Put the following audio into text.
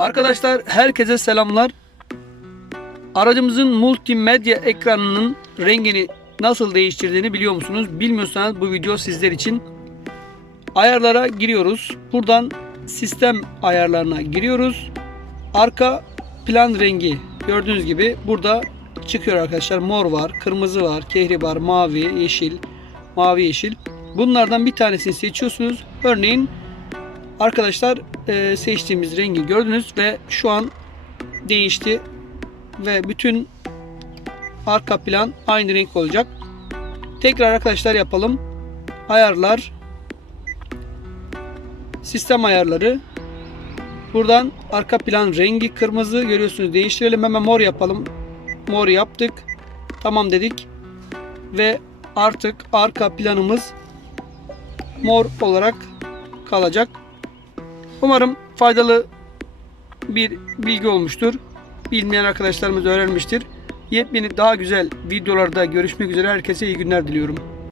Arkadaşlar herkese selamlar. Aracımızın multimedya ekranının rengini nasıl değiştirdiğini biliyor musunuz? Bilmiyorsanız bu video sizler için. Ayarlara giriyoruz. Buradan sistem ayarlarına giriyoruz. Arka plan rengi gördüğünüz gibi burada çıkıyor arkadaşlar. Mor var, kırmızı var, kehribar, mavi, yeşil, mavi yeşil. Bunlardan bir tanesini seçiyorsunuz. Örneğin Arkadaşlar e, seçtiğimiz rengi gördünüz ve şu an değişti ve bütün arka plan aynı renk olacak. Tekrar arkadaşlar yapalım. Ayarlar. Sistem ayarları. Buradan arka plan rengi kırmızı. Görüyorsunuz değiştirelim. Hemen mor yapalım. Mor yaptık. Tamam dedik. Ve artık arka planımız mor olarak kalacak Umarım faydalı bir bilgi olmuştur. Bilmeyen arkadaşlarımız öğrenmiştir. Yepyeni daha güzel videolarda görüşmek üzere. Herkese iyi günler diliyorum.